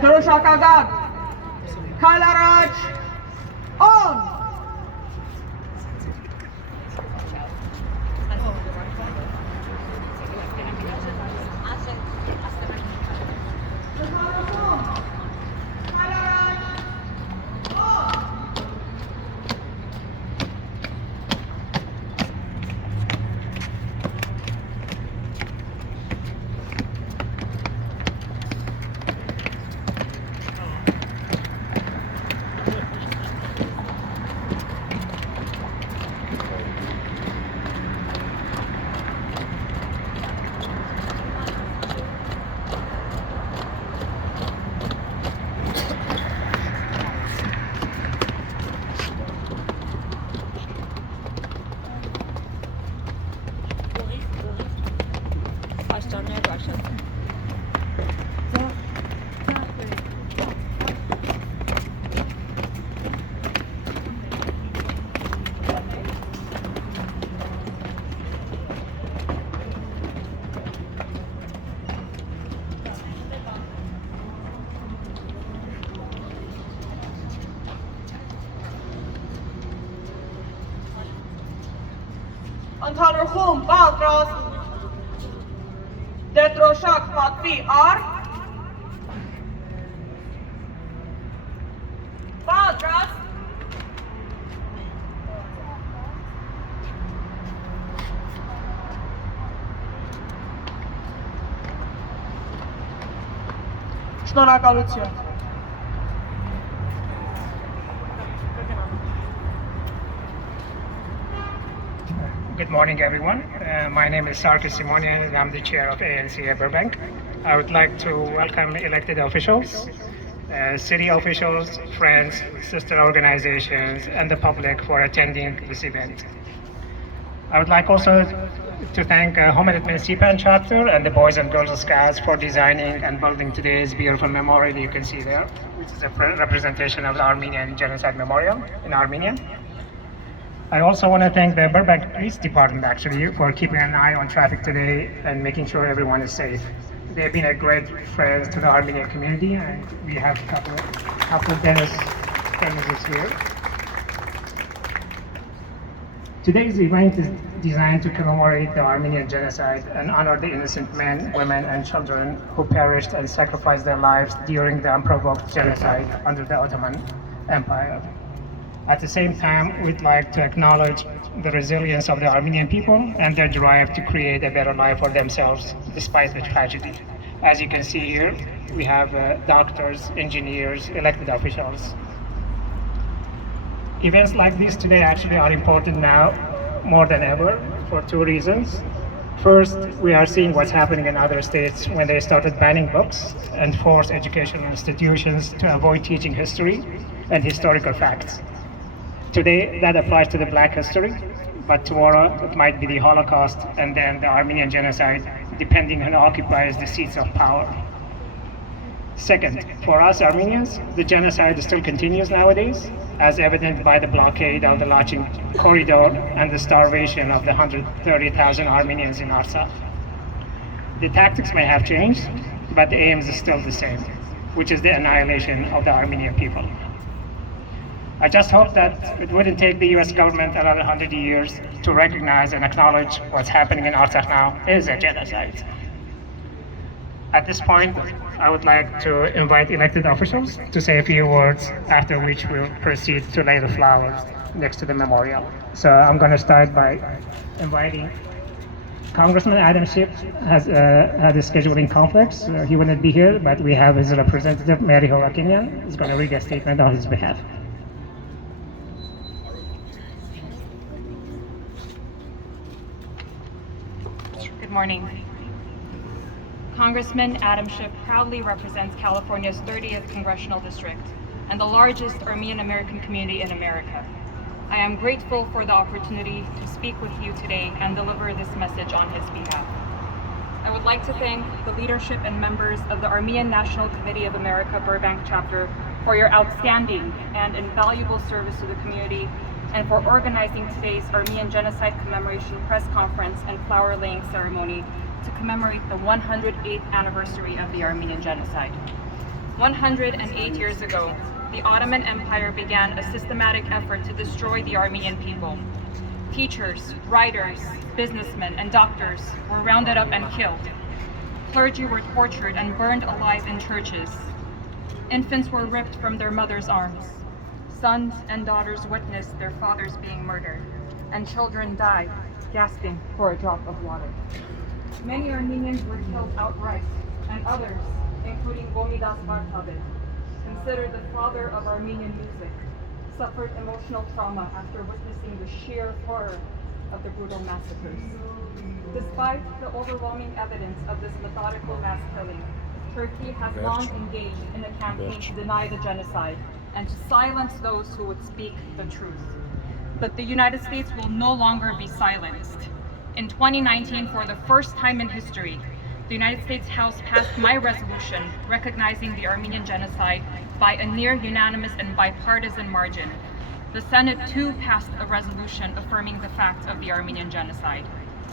Turuşak agad. Kalaraj. On. Başlamaya başladı. Ընդհանրում պատրաստ դետրոշակ պատվի առ պատրաստ շնորհակալություն Good morning, everyone. My name is Sarkis Simonian, and I'm the chair of ANC at Burbank. I would like to welcome elected officials, city officials, friends, sister organizations, and the public for attending this event. I would like also to thank Homeland CPAN chapter and the Boys and Girls Scouts for designing and building today's beautiful memorial you can see there, which is a representation of the Armenian Genocide Memorial in Armenia. I also want to thank the Burbank Police Department actually for keeping an eye on traffic today and making sure everyone is safe. They've been a great friend to the Armenian community, and we have a couple of Dennis here. Today's event is designed to commemorate the Armenian genocide and honor the innocent men, women, and children who perished and sacrificed their lives during the unprovoked genocide under the Ottoman Empire. At the same time, we'd like to acknowledge the resilience of the Armenian people and their drive to create a better life for themselves despite the tragedy. As you can see here, we have doctors, engineers, elected officials. Events like this today actually are important now more than ever for two reasons. First, we are seeing what's happening in other states when they started banning books and forced educational institutions to avoid teaching history and historical facts. Today, that applies to the Black history, but tomorrow it might be the Holocaust and then the Armenian genocide, depending on who occupies the seats of power. Second, for us Armenians, the genocide still continues nowadays, as evident by the blockade of the Lachin corridor and the starvation of the 130,000 Armenians in Artsakh. The tactics may have changed, but the aim is still the same, which is the annihilation of the Armenian people. I just hope that it wouldn't take the US government another 100 years to recognize and acknowledge what's happening in Artsakh now is a genocide. At this point, I would like to invite elected officials to say a few words, after which we'll proceed to lay the flowers next to the memorial. So I'm going to start by inviting Congressman Adam Schiff has had a scheduling conflict, so he wouldn't be here, but we have his representative, Mary Horakinian, who's going to read a statement on his behalf. Good morning. Congressman Adam Schiff proudly represents California's 30th Congressional District and the largest Armenian American community in America. I am grateful for the opportunity to speak with you today and deliver this message on his behalf. I would like to thank the leadership and members of the Armenian National Committee of America Burbank chapter for your outstanding and invaluable service to the community and for organizing today's Armenian Genocide Commemoration press conference and flower laying ceremony to commemorate the 108th anniversary of the Armenian Genocide. 108 years ago, the Ottoman Empire began a systematic effort to destroy the Armenian people. Teachers, writers, businessmen, and doctors were rounded up and killed. Clergy were tortured and burned alive in churches. Infants were ripped from their mothers' arms. Sons and daughters witnessed their fathers being murdered, and children died, gasping for a drop of water. Many Armenians were killed outright, and others, including Gomidas Martabet, considered the father of Armenian music, suffered emotional trauma after witnessing the sheer horror of the brutal massacres. Despite the overwhelming evidence of this methodical mass killing, Turkey has long engaged in a campaign to deny the genocide and to silence those who would speak the truth. But the United States will no longer be silenced. In 2019, for the first time in history, the United States House passed my resolution recognizing the Armenian Genocide by a near unanimous and bipartisan margin. The Senate too passed a resolution affirming the fact of the Armenian Genocide.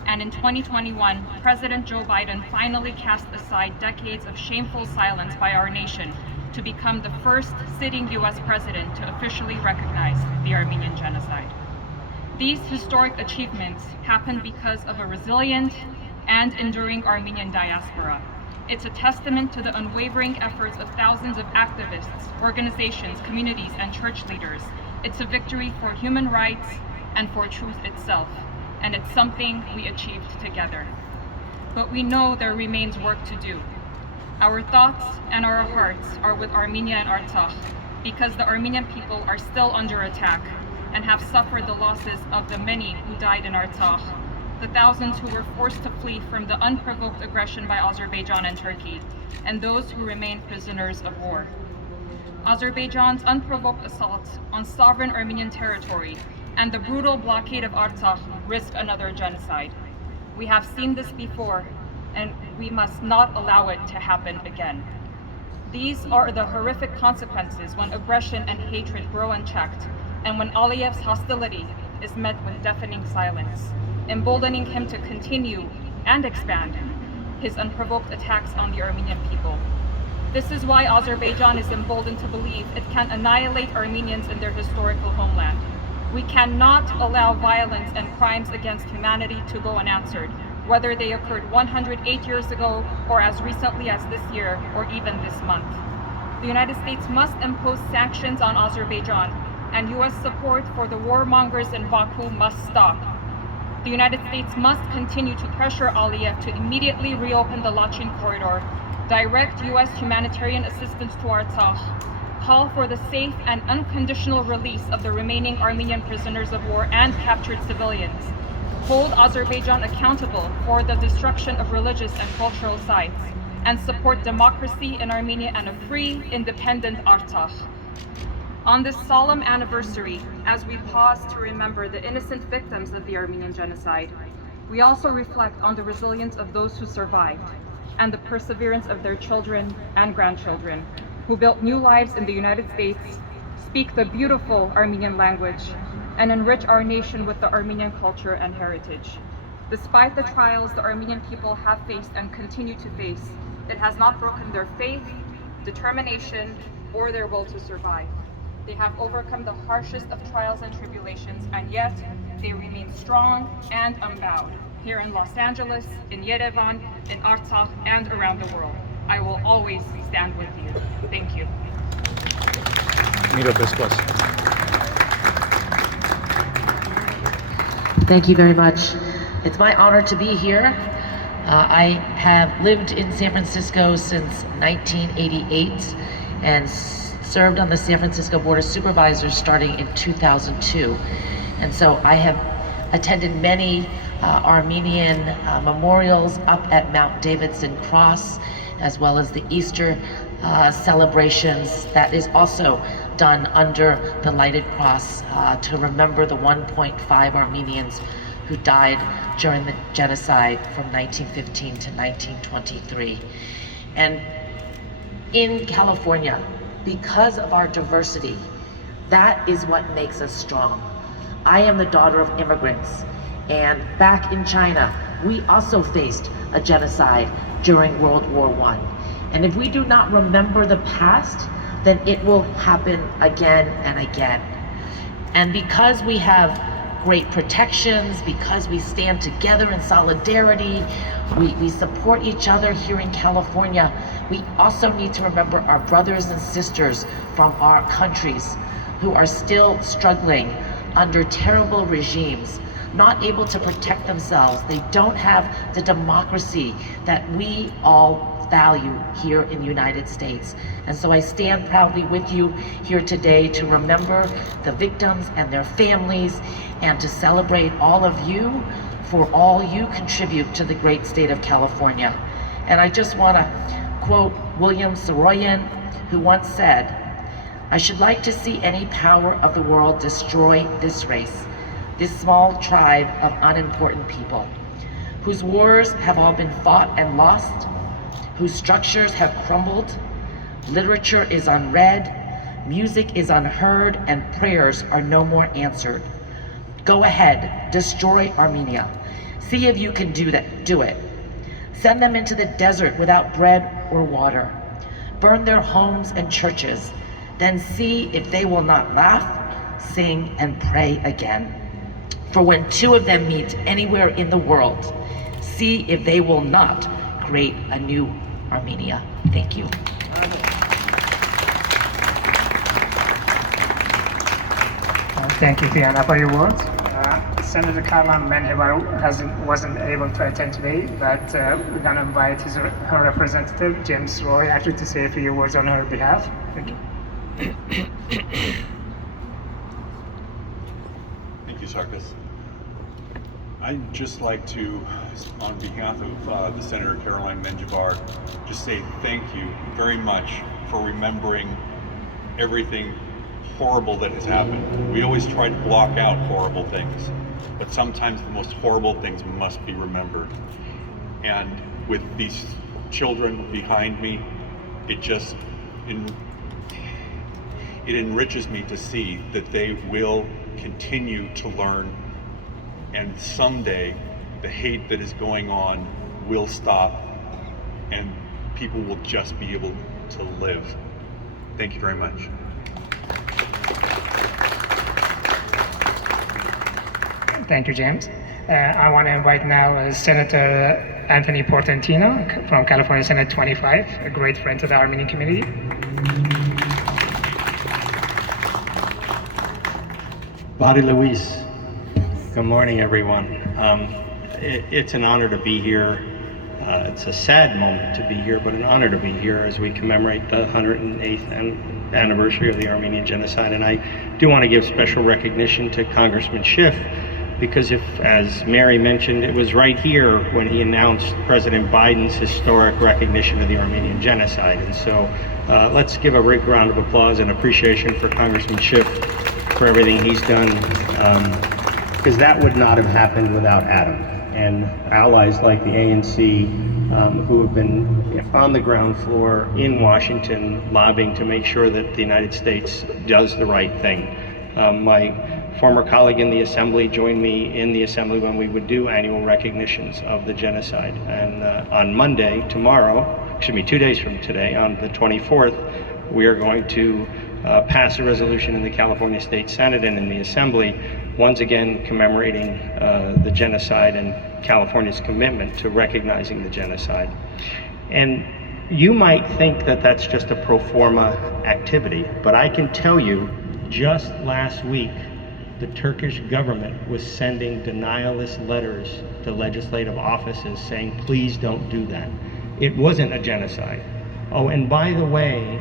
And in 2021, President Joe Biden finally cast aside decades of shameful silence by our nation to become the first sitting US president to officially recognize the Armenian Genocide. These historic achievements happened because of a resilient and enduring Armenian diaspora. It's a testament to the unwavering efforts of thousands of activists, organizations, communities, and church leaders. It's a victory for human rights and for truth itself, and it's something we achieved together. But we know there remains work to do. Our thoughts and our hearts are with Armenia and Artsakh because the Armenian people are still under attack and have suffered the losses of the many who died in Artsakh, the thousands who were forced to flee from the unprovoked aggression by Azerbaijan and Turkey, and those who remain prisoners of war. Azerbaijan's unprovoked assault on sovereign Armenian territory and the brutal blockade of Artsakh risk another genocide. We have seen this before, and we must not allow it to happen again. These are the horrific consequences when aggression and hatred grow unchecked, and when Aliyev's hostility is met with deafening silence, emboldening him to continue and expand his unprovoked attacks on the Armenian people. This is why Azerbaijan is emboldened to believe it can annihilate Armenians in their historical homeland. We cannot allow violence and crimes against humanity to go unanswered, whether they occurred 108 years ago or as recently as this year or even this month. The United States must impose sanctions on Azerbaijan, and US support for the warmongers in Baku must stop. The United States must continue to pressure Aliyev to immediately reopen the Lachin corridor, direct US humanitarian assistance to Artsakh, call for the safe and unconditional release of the remaining Armenian prisoners of war and captured civilians, hold Azerbaijan accountable for the destruction of religious and cultural sites, and support democracy in Armenia and a free, independent Artsakh. On this solemn anniversary, as we pause to remember the innocent victims of the Armenian Genocide, we also reflect on the resilience of those who survived and the perseverance of their children and grandchildren who built new lives in the United States, speak the beautiful Armenian language, and enrich our nation with the Armenian culture and heritage. Despite the trials the Armenian people have faced and continue to face, it has not broken their faith, determination, or their will to survive. They have overcome the harshest of trials and tribulations, and yet they remain strong and unbowed. Here in Los Angeles, in Yerevan, in Artsakh, and around the world. I will always stand with you. Thank you. Thank you very much. It's my honor to be here. I have lived in San Francisco since 1988 and served on the San Francisco Board of Supervisors starting in 2002. And so I have attended many Armenian memorials up at Mount Davidson Cross, as well as the Easter celebrations that is also done under the lighted cross to remember the 1.5 Armenians who died during the genocide from 1915 to 1923. And in California, because of our diversity, that is what makes us strong. I am the daughter of immigrants, and back in China, we also faced a genocide during World War I. And if we do not remember the past, then it will happen again and again. And because we have great protections, because we stand together in solidarity, we support each other here in California, we also need to remember our brothers and sisters from our countries who are still struggling under terrible regimes, not able to protect themselves. They don't have the democracy that we all value here in the United States. And so I stand proudly with you here today to remember the victims and their families and to celebrate all of you for all you contribute to the great state of California. And I just want to quote William Saroyan, who once said, "I should like to see any power of the world destroy this race, this small tribe of unimportant people, whose wars have all been fought and lost, whose structures have crumbled, literature is unread, music is unheard, and prayers are no more answered. Go ahead, destroy Armenia. See if you can do it. Send them into the desert without bread or water. Burn their homes and churches. Then see if they will not laugh, sing, and pray again. For when two of them meet anywhere in the world, see if they will not create a new Armenia." Thank you. Thank you, Fiona, for your words. Senator Karlan Menjivar wasn't able to attend today, but we're going to invite her representative, James Roy, actually to say a few words on her behalf. Thank you. Thank you, Sarkis. I'd just like to, on behalf of the Senator Caroline Menjivar, just say thank you very much for remembering everything horrible that has happened. We always try to block out horrible things, but sometimes the most horrible things must be remembered. And with these children behind me, it just it enriches me to see that they will continue to learn, and someday the hate that is going on will stop and people will just be able to live. Thank you very much. Thank you, James. I want to invite now Senator Anthony Portantino from California Senate 25, a great friend to the Armenian community. Body Luis, good morning, everyone. It's an honor to be here. It's a sad moment to be here, but an honor to be here as we commemorate the 108th anniversary of the Armenian Genocide. And I do want to give special recognition to Congressman Schiff, because if, as Mary mentioned, it was right here when he announced President Biden's historic recognition of the Armenian Genocide. And so let's give a big round of applause and appreciation for Congressman Schiff for everything he's done, because that would not have happened without Adam and allies like the ANC, who have been on the ground floor in Washington lobbying to make sure that the United States does the right thing. My former colleague in the Assembly joined me in the Assembly when we would do annual recognitions of the genocide. And on Monday, tomorrow, 2 days from today, on the 24th, we are going to pass a resolution in the California State Senate and in the Assembly, once again commemorating the genocide and California's commitment to recognizing the genocide. And you might think that that's just a pro forma activity, but I can tell you, just last week, the Turkish government was sending denialist letters to legislative offices saying, please don't do that. It wasn't a genocide. Oh, and by the way,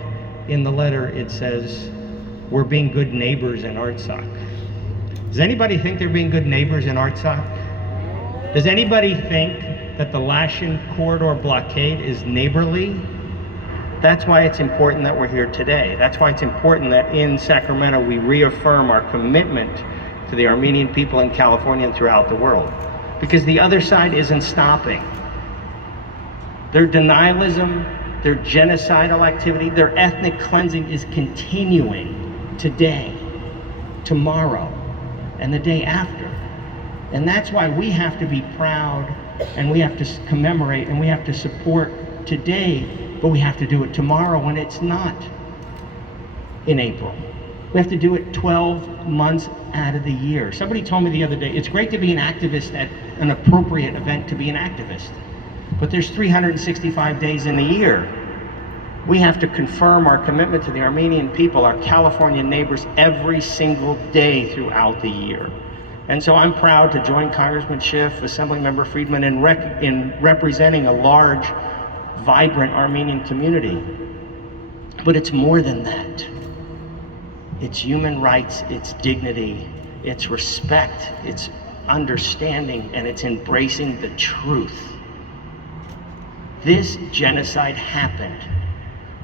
in the letter it says, we're being good neighbors in Artsakh. Does anybody think they're being good neighbors in Artsakh? Does anybody think that the Lashin corridor blockade is neighborly? That's why it's important that we're here today. That's why it's important that in Sacramento we reaffirm our commitment to the Armenian people in California and throughout the world. Because the other side isn't stopping. Their denialism, their genocidal activity, their ethnic cleansing is continuing today, tomorrow, and the day after. And that's why we have to be proud and we have to commemorate, and we have to support today, but we have to do it tomorrow when it's not in April. We have to do it 12 months out of the year. Somebody told me the other day, it's great to be an activist at an appropriate event to be an activist, but there's 365 days in the year. We have to confirm our commitment to the Armenian people, our California neighbors, every single day throughout the year. And so I'm proud to join Congressman Schiff, Assemblymember Friedman in representing a large, vibrant Armenian community. But it's more than that. It's human rights, it's dignity, it's respect, it's understanding, and it's embracing the truth. This genocide happened.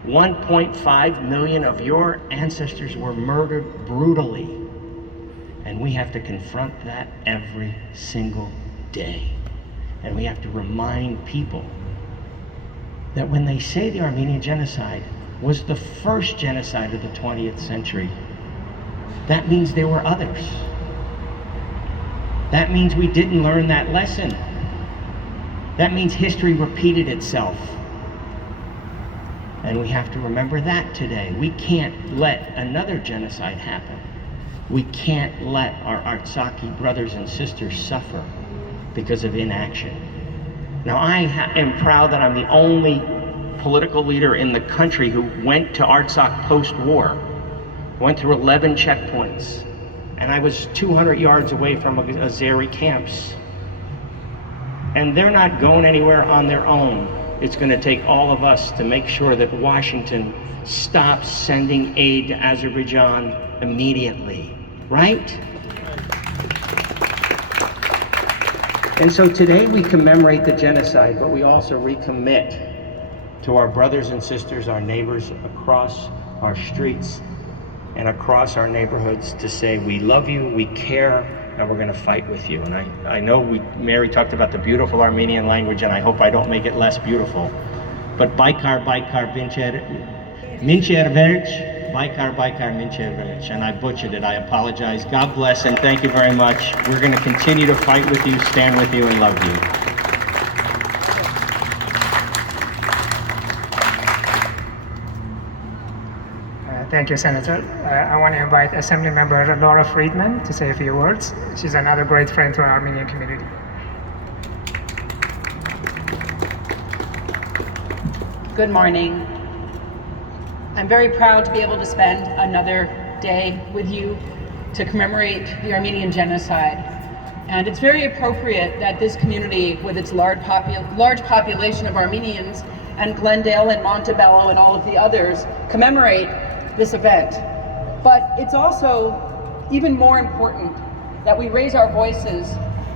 1.5 million of your ancestors were murdered brutally, and we have to confront that every single day. And we have to remind people that when they say the Armenian Genocide was the first genocide of the 20th century, that means there were others. That means we didn't learn that lesson. That means history repeated itself. And we have to remember that today. We can't let another genocide happen. We can't let our Artsakhi brothers and sisters suffer because of inaction. Now, I am proud that I'm the only political leader in the country who went to Artsakh post-war, went through 11 checkpoints, and I was 200 yards away from Azeri camps. And they're not going anywhere on their own. It's going to take all of us to make sure that Washington stops sending aid to Azerbaijan immediately, right? And so today we commemorate the genocide, but we also recommit to our brothers and sisters, our neighbors across our streets and across our neighborhoods to say, we love you, we care, and we're going to fight with you. And I know Mary talked about the beautiful Armenian language, and I hope I don't make it less beautiful. But Baikar, Mincher Verch, Baikar, Mincher Verch. And I butchered it, I apologize. God bless and thank you very much. We're going to continue to fight with you, stand with you, and love you. Thank you, Senator. I want to invite Assemblymember Laura Friedman to say a few words. She's another great friend to our Armenian community. Good morning. I'm very proud to be able to spend another day with you to commemorate the Armenian Genocide. And it's very appropriate that this community, with its large population of Armenians, and Glendale and Montebello and all of the others, commemorate this event. But it's also even more important that we raise our voices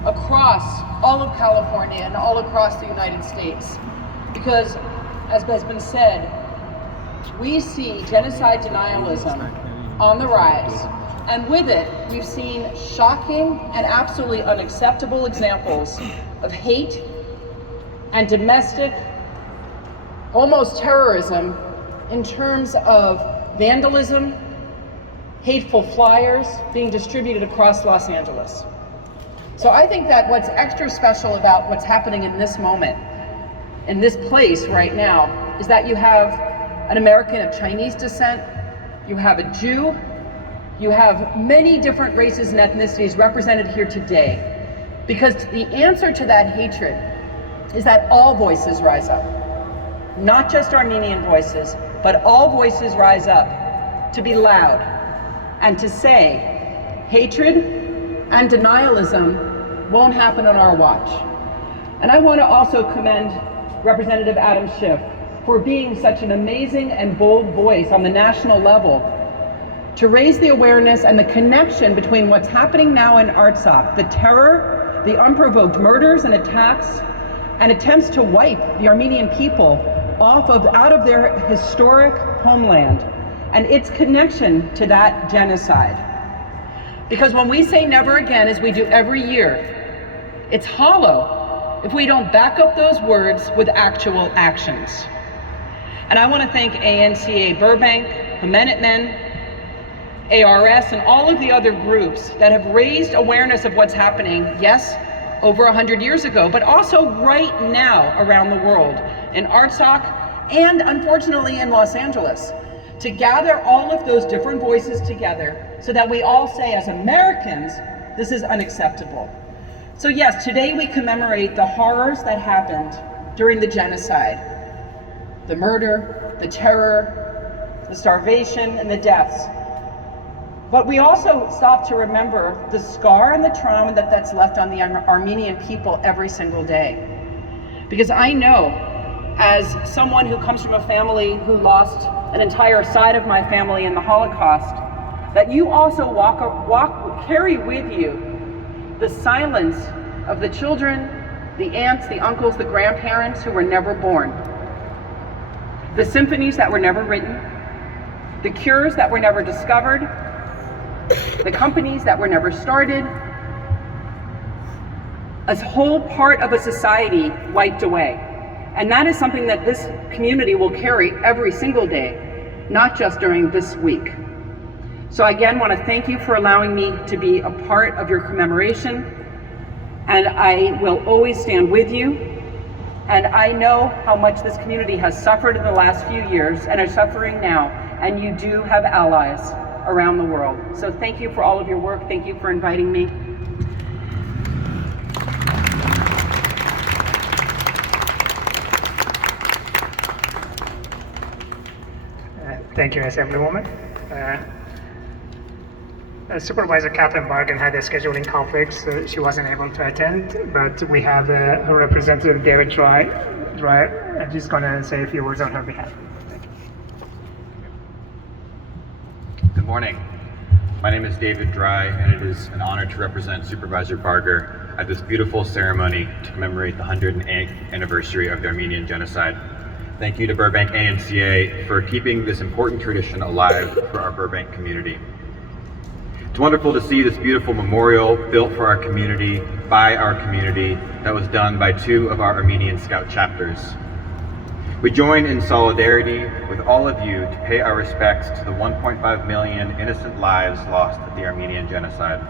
across all of California and all across the United States. Because, as has been said, we see genocide denialism on the rise. And with it, we've seen shocking and absolutely unacceptable examples of hate and domestic, almost terrorism, in terms of vandalism, hateful flyers being distributed across Los Angeles. So I think that what's extra special about what's happening in this moment, in this place right now, is that you have an American of Chinese descent, you have a Jew, you have many different races and ethnicities represented here today. Because the answer to that hatred is that all voices rise up. Not just Armenian voices, but all voices rise up to be loud and to say hatred and denialism won't happen on our watch. And I want to also commend Representative Adam Schiff for being such an amazing and bold voice on the national level to raise the awareness and the connection between what's happening now in Artsakh, the terror, the unprovoked murders and attacks, and attempts to wipe the Armenian people out of their historic homeland, and its connection to that genocide. Because when we say never again, as we do every year, it's hollow if we don't back up those words with actual actions. And I want to thank ANCA Burbank, the Minutemen, ARS, and all of the other groups that have raised awareness of what's happening, yes, over 100 years ago, but also right now around the world, in Artsakh and unfortunately in Los Angeles, to gather all of those different voices together so that we all say as Americans, this is unacceptable. So yes, today we commemorate the horrors that happened during the genocide, the murder, the terror, the starvation, and the deaths. But we also stop to remember the scar and the trauma that's left on the Armenian people every single day. Because I know, as someone who comes from a family who lost an entire side of my family in the Holocaust, that you also carry with you the silence of the children, the aunts, the uncles, the grandparents who were never born, the symphonies that were never written, the cures that were never discovered, the companies that were never started, a whole part of a society wiped away. And that is something that this community will carry every single day, not just during this week. So again, want to thank you for allowing me to be a part of your commemoration, and I will always stand with you. And I know how much this community has suffered in the last few years and are suffering now, and you do have allies around the world. So thank you for all of your work. Thank you for inviting me. Thank you, Assemblywoman. Supervisor Kathleen Bargan had a scheduling conflict, so she wasn't able to attend, but we have her representative, David Dry, and she's going to say a few words on her behalf. Thank you. Good morning. My name is David Dry, and it is an honor to represent Supervisor Barger at this beautiful ceremony to commemorate the 108th anniversary of the Armenian Genocide. Thank you to Burbank ANCA for keeping this important tradition alive for our Burbank community. It's wonderful to see this beautiful memorial built for our community, by our community, that was done by 2 of our Armenian Scout chapters. We join in solidarity with all of you to pay our respects to the 1.5 million innocent lives lost at the Armenian Genocide.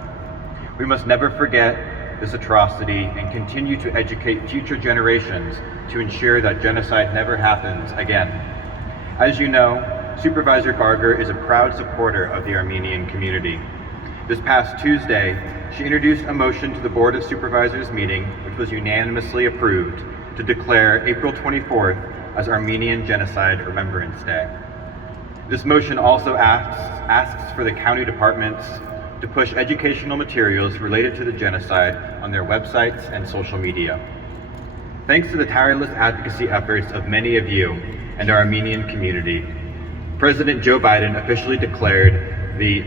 We must never forget this atrocity and continue to educate future generations to ensure that genocide never happens again. As you know, Supervisor Barger is a proud supporter of the Armenian community. This past Tuesday, she introduced a motion to the Board of Supervisors meeting, which was unanimously approved, to declare April 24th as Armenian Genocide Remembrance Day. This motion also asks for the county departments to push educational materials related to the genocide on their websites and social media. Thanks to the tireless advocacy efforts of many of you and our Armenian community, President Joe Biden officially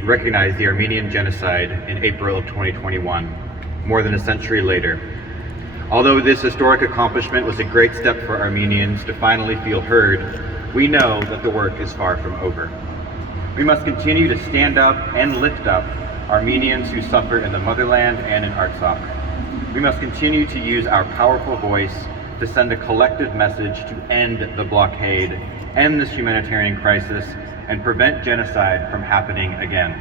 recognized the Armenian Genocide in April of 2021, more than a century later. Although this historic accomplishment was a great step for Armenians to finally feel heard, we know that the work is far from over. We must continue to stand up and lift up Armenians who suffer in the motherland and in Artsakh. We must continue to use our powerful voice to send a collective message to end the blockade, end this humanitarian crisis, and prevent genocide from happening again.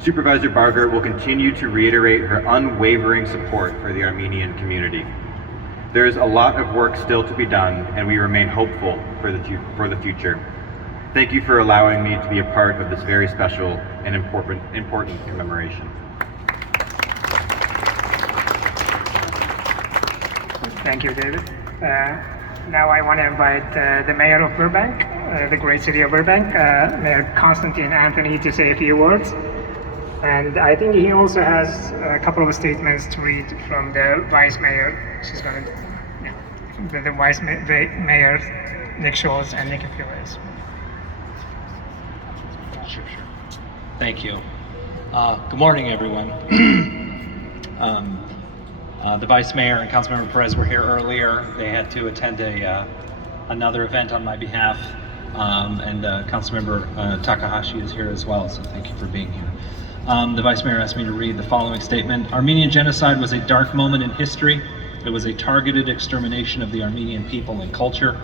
Supervisor Barger will continue to reiterate her unwavering support for the Armenian community. There is a lot of work still to be done, and we remain hopeful for the future. Thank you for allowing me to be a part of this very special and important commemoration. Thank you, David. Now I want to invite the Mayor of Burbank, the great city of Burbank, Mayor Constantine Anthony, to say a few words. And I think he also has a couple of statements to read from the Vice Mayor. She's going to, the Vice Mayor, Nick Scholes and Nick Fules. Thank you. Good morning, everyone. The Vice Mayor and Councilmember Perez were here earlier. They had to attend another event on my behalf, and Councilmember Takahashi is here as well, so thank you for being here. The Vice Mayor asked me to read the following statement. Armenian genocide was a dark moment in history. It was a targeted extermination of the Armenian people and culture.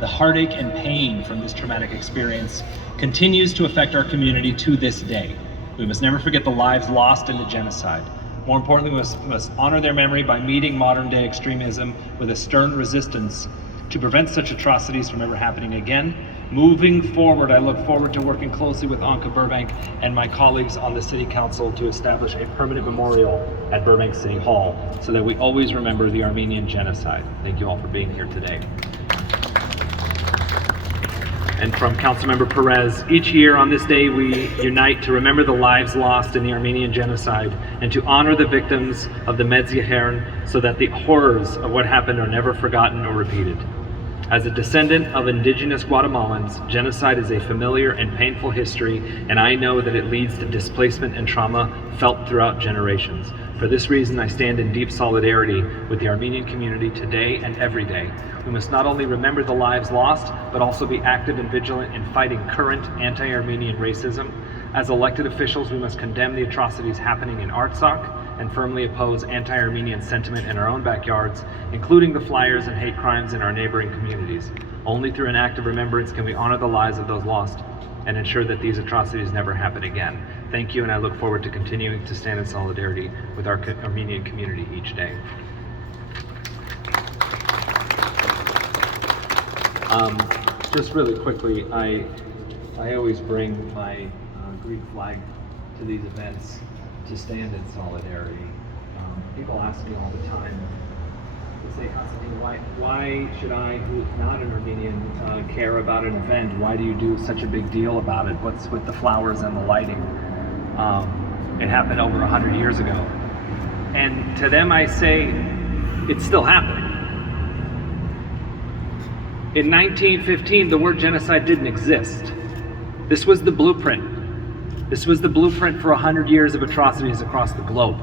The heartache and pain from this traumatic experience continues to affect our community to this day. We must never forget the lives lost in the genocide. More importantly, we must honor their memory by meeting modern-day extremism with a stern resistance to prevent such atrocities from ever happening again. Moving forward, I look forward to working closely with Anka Burbank and my colleagues on the City Council to establish a permanent memorial at Burbank City Hall so that we always remember the Armenian Genocide. Thank you all for being here today. And from Councilmember Perez, each year on this day we unite to remember the lives lost in the Armenian Genocide and to honor the victims of the Medzihern so that the horrors of what happened are never forgotten or repeated. As a descendant of indigenous Guatemalans, genocide is a familiar and painful history, and I know that it leads to displacement and trauma felt throughout generations. For this reason, I stand in deep solidarity with the Armenian community today and every day. We must not only remember the lives lost, but also be active and vigilant in fighting current anti-Armenian racism. As elected officials, we must condemn the atrocities happening in Artsakh and firmly oppose anti-Armenian sentiment in our own backyards, including the flyers and hate crimes in our neighboring communities. Only through an act of remembrance can we honor the lives of those lost and ensure that these atrocities never happen again. Thank you, and I look forward to continuing to stand in solidarity with our Armenian community each day. Just really quickly, I always bring my Greek flag to these events to stand in solidarity. People ask me all the time, they say, Constantine, why should I, who's not an Armenian, care about an event? Why do you do such a big deal about it? What's with the flowers and the lighting? It happened over 100 years ago. And to them I say, it's still happening. In 1915, the word genocide didn't exist. This was the blueprint. This was the blueprint for 100 years of atrocities across the globe.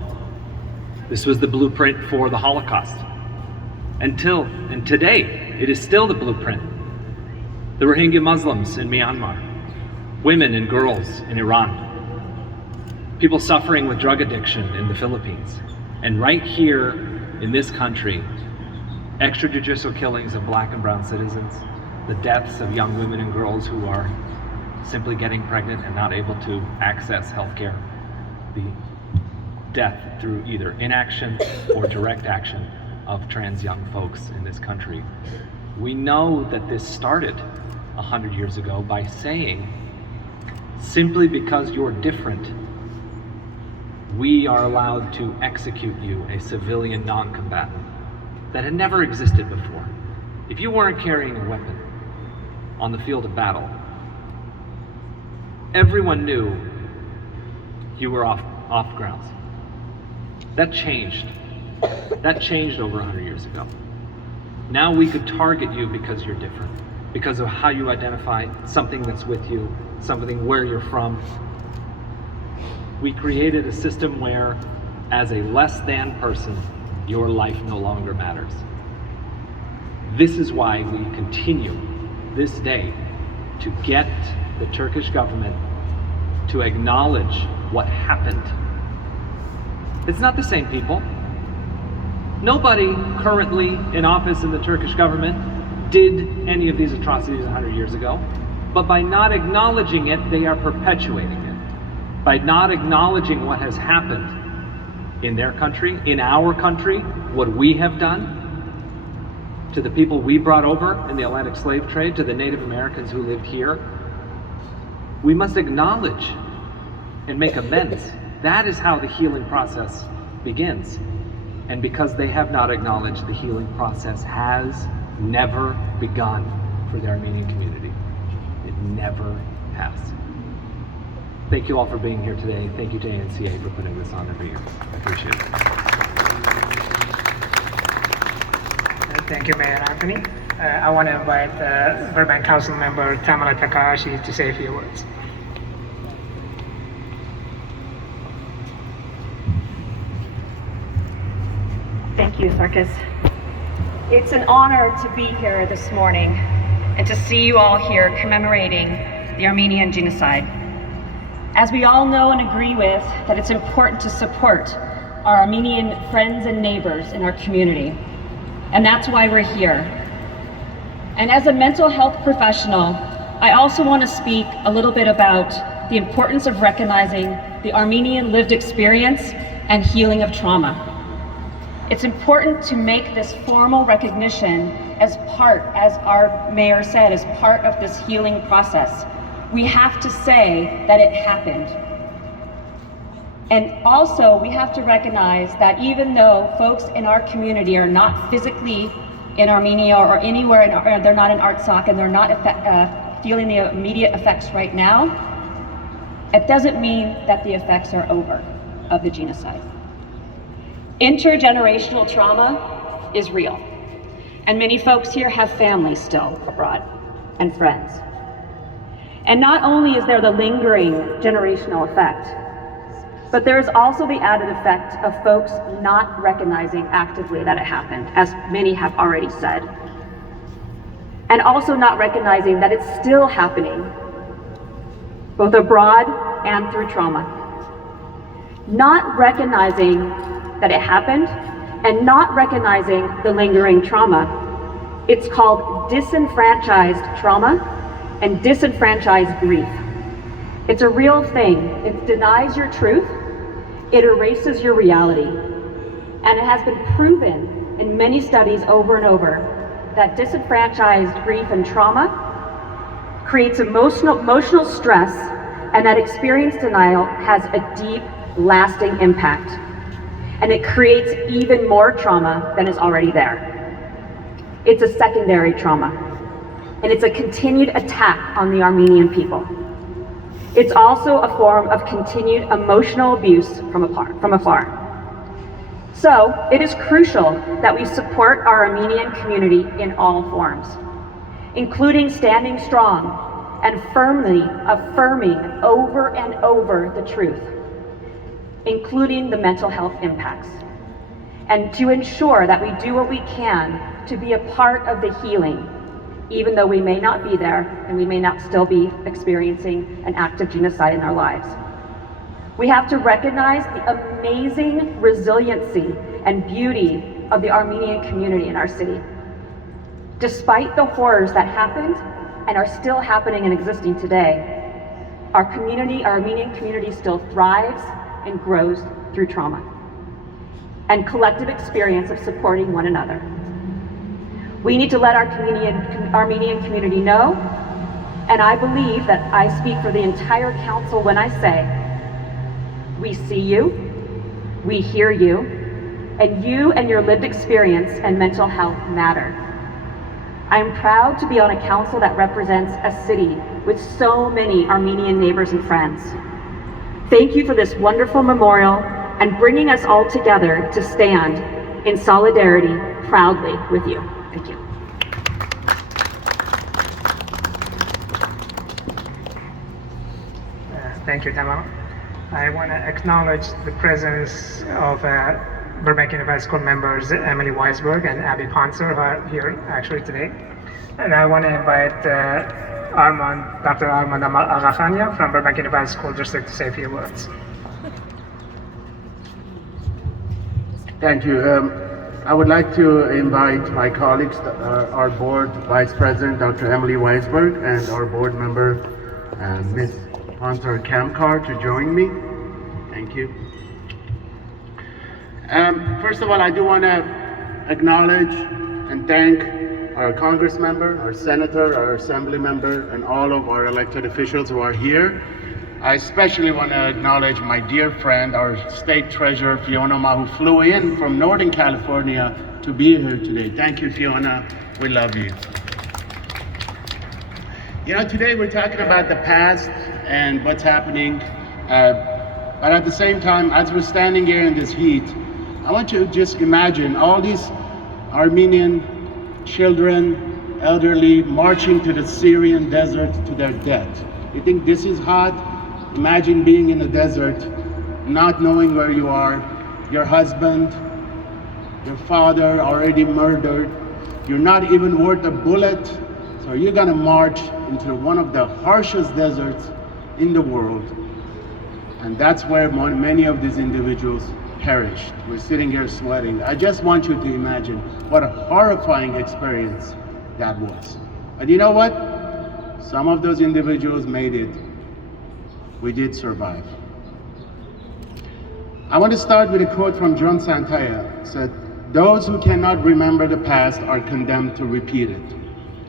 This was the blueprint for the Holocaust. And today, it is still the blueprint. The Rohingya Muslims in Myanmar, women and girls in Iran, people suffering with drug addiction in the Philippines, and right here in this country, extrajudicial killings of black and brown citizens, the deaths of young women and girls who are simply getting pregnant and not able to access healthcare, the death through either inaction or direct action of trans young folks in this country. We know that this started 100 years ago by saying, simply because you're different, we are allowed to execute you, a civilian non-combatant. That had never existed before. If you weren't carrying a weapon on the field of battle, everyone knew you were off grounds. That changed. That changed over 100 years ago. Now we could target you because you're different, because of how you identify, something that's with you, something where you're from. We created a system where, as a less than person, your life no longer matters. This is why we continue this day to get the Turkish government to acknowledge what happened. It's not the same people. Nobody currently in office in the Turkish government did any of these atrocities 100 years ago, but by not acknowledging it, they are perpetuating it. By not acknowledging what has happened in their country, in our country, what we have done to the people we brought over in the Atlantic slave trade, to the Native Americans who lived here, we must acknowledge and make amends. That is how the healing process begins. And because they have not acknowledged, the healing process has never begun for the Armenian community. It never has. Thank you all for being here today. Thank you to ANCA for putting this on every year. I appreciate it. Thank you, Mayor Anthony. I want to invite Burbank Council Member Tamara Takahashi to say a few words. Thank you, Sarkis. It's an honor to be here this morning and to see you all here commemorating the Armenian Genocide. As we all know and agree with, that it's important to support our Armenian friends and neighbors in our community. And that's why we're here. And as a mental health professional, I also want to speak a little bit about the importance of recognizing the Armenian lived experience and healing of trauma. It's important to make this formal recognition as our mayor said, as part of this healing process. We have to say that it happened. And also, we have to recognize that even though folks in our community are not physically in Armenia or anywhere, they're not in Artsakh and they're not feeling the immediate effects right now, it doesn't mean that the effects are over of the genocide. Intergenerational trauma is real, and many folks here have families still abroad and friends. And not only is there the lingering generational effect, but there's also the added effect of folks not recognizing actively that it happened, as many have already said. And also not recognizing that it's still happening, both abroad and through trauma. Not recognizing that it happened and not recognizing the lingering trauma. It's called disenfranchised trauma and disenfranchised grief. It's a real thing. It denies your truth, it erases your reality. And it has been proven in many studies over and over that disenfranchised grief and trauma creates emotional stress, and that experience denial has a deep, lasting impact. And it creates even more trauma than is already there. It's a secondary trauma, and it's a continued attack on the Armenian people. It's also a form of continued emotional abuse from afar. So it is crucial that we support our Armenian community in all forms, including standing strong and firmly affirming over and over the truth, including the mental health impacts, and to ensure that we do what we can to be a part of the healing, even though we may not be there and we may not still be experiencing an act of genocide in our lives. We have to recognize the amazing resiliency and beauty of the Armenian community in our city. Despite the horrors that happened and are still happening and existing today, our Armenian community still thrives and grows through trauma and collective experience of supporting one another. We need to let our Armenian community know, and I believe that I speak for the entire council when I say, we see you, we hear you, and you and your lived experience and mental health matter. I am proud to be on a council that represents a city with so many Armenian neighbors and friends. Thank you for this wonderful memorial and bringing us all together to stand in solidarity proudly with you. Thank you. Thank you, Tama. I want to acknowledge the presence of Burbank Unified School members Emily Weisberg and Abby Ponser, who are here actually today. And I want to invite Dr. Armand Agakhania from Burbank Unified School District to say a few words. Thank you. I would like to invite my colleagues, our board vice president, Dr. Emily Weisberg, and our board member, Ms. Ponser Kamkar, to join me. Thank you. First of all, I do want to acknowledge and thank our Congress member, our senator, our assembly member, and all of our elected officials who are here. I especially want to acknowledge my dear friend, our state treasurer, Fiona Ma, who flew in from Northern California to be here today. Thank you, Fiona. We love you. You know, today we're talking about the past and what's happening, but at the same time, as we're standing here in this heat, I want you to just imagine all these Armenian children, elderly, marching to the Syrian desert to their death. You think this is hot? Imagine being in the desert, not knowing where you are, your husband, your father already murdered, you're not even worth a bullet, so you're gonna march into one of the harshest deserts in the world. And that's where many of these individuals perished. We're sitting here sweating. I just want you to imagine what a horrifying experience that was. And you know what? Some of those individuals made it. We did survive. I want to start with a quote from John Santaya. It said, "Those who cannot remember the past are condemned to repeat it."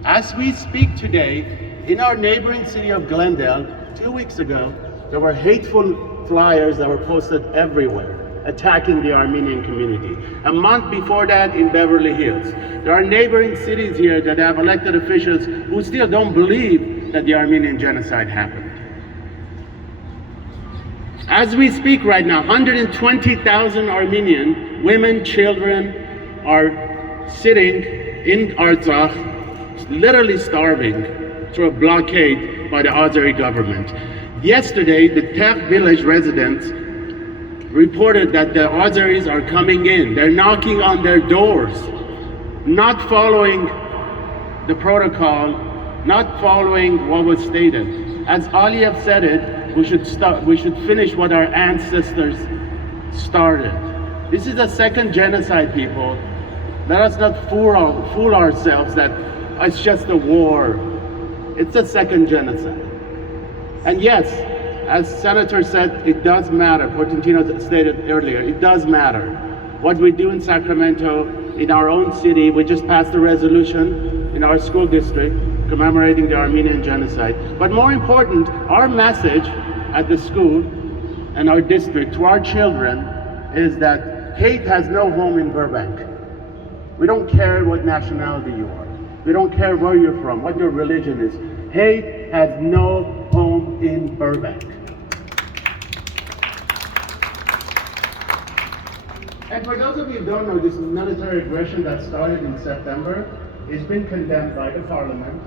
As we speak today, in our neighboring city of Glendale, 2 weeks ago, there were hateful flyers that were posted everywhere, attacking the Armenian community. A month before that in Beverly Hills. There are neighboring cities here that have elected officials who still don't believe that the Armenian genocide happened. As we speak right now, 120,000 Armenian women, children are sitting in Artsakh, literally starving through a blockade by the Azeri government. Yesterday, the Tech village residents reported that the Azeris are coming in. They're knocking on their doors, not following the protocol, not following what was stated. As Aliyev said it, we should finish what our ancestors started. This is a second genocide, people. Let us not fool ourselves that it's just a war. It's a second genocide. And yes, as Senator said, it does matter. Portantino stated earlier, it does matter. What we do in Sacramento, in our own city, we just passed a resolution in our school district commemorating the Armenian genocide. But more important, our message at the school and our district to our children is that hate has no home in Burbank. We don't care what nationality you are. We don't care where you're from, what your religion is. Hate has no home in Burbank. And for those of you who don't know, this military aggression that started in September has been condemned by the parliament.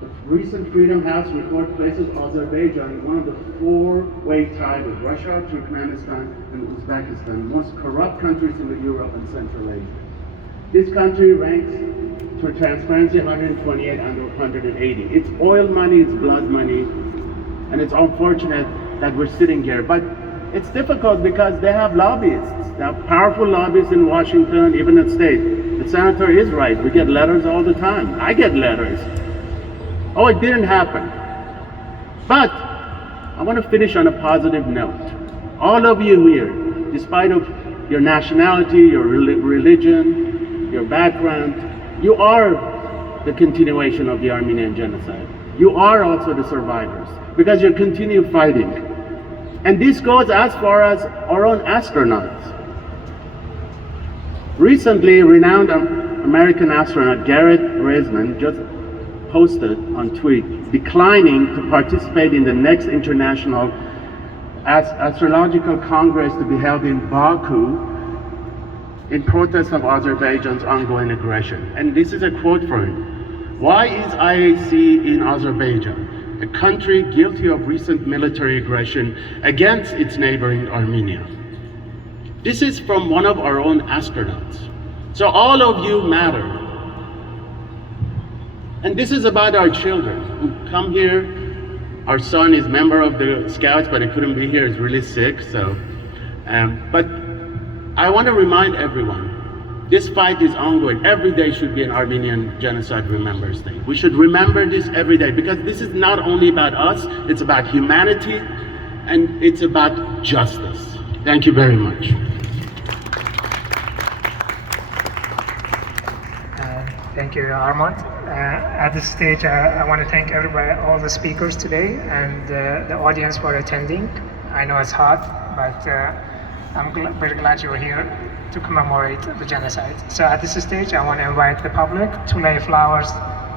The recent Freedom House report places Azerbaijan in one of the four-way tie with Russia, Turkmenistan, and Uzbekistan, the most corrupt countries in Europe and Central Asia. This country ranks, for transparency, 128 under 180. It's oil money, it's blood money, and it's unfortunate that we're sitting here. But it's difficult because they have lobbyists. They have powerful lobbyists in Washington, even at state. The senator is right. We get letters all the time. I get letters. Oh, it didn't happen. But I want to finish on a positive note. All of you here, despite of your nationality, your religion, your background, you are the continuation of the Armenian genocide. You are also the survivors because you continue fighting. And this goes as far as our own astronauts. Recently, renowned American astronaut Garrett Reisman just posted on tweet declining to participate in the next international astrological congress to be held in Baku in protest of Azerbaijan's ongoing aggression. And this is a quote from him. "Why is IAC in Azerbaijan, a country guilty of recent military aggression against its neighboring Armenia?" This is from one of our own astronauts. So all of you matter. And this is about our children who come here. Our son is member of the Scouts, but he couldn't be here, he's really sick. So, but I want to remind everyone, this fight is ongoing. Every day should be an Armenian Genocide Remembrance Day. We should remember this every day because this is not only about us, it's about humanity and it's about justice. Thank you very much. Thank you, Armand. At this stage, I want to thank everybody, all the speakers today, and the audience for attending. I know it's hot, but I'm very glad you're here to commemorate the genocide. So at this stage, I want to invite the public to lay flowers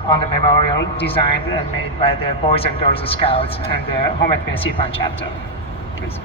on the memorial designed and made by the Boys and Girls Scouts and the Homet Ben Sipan chapter. Please.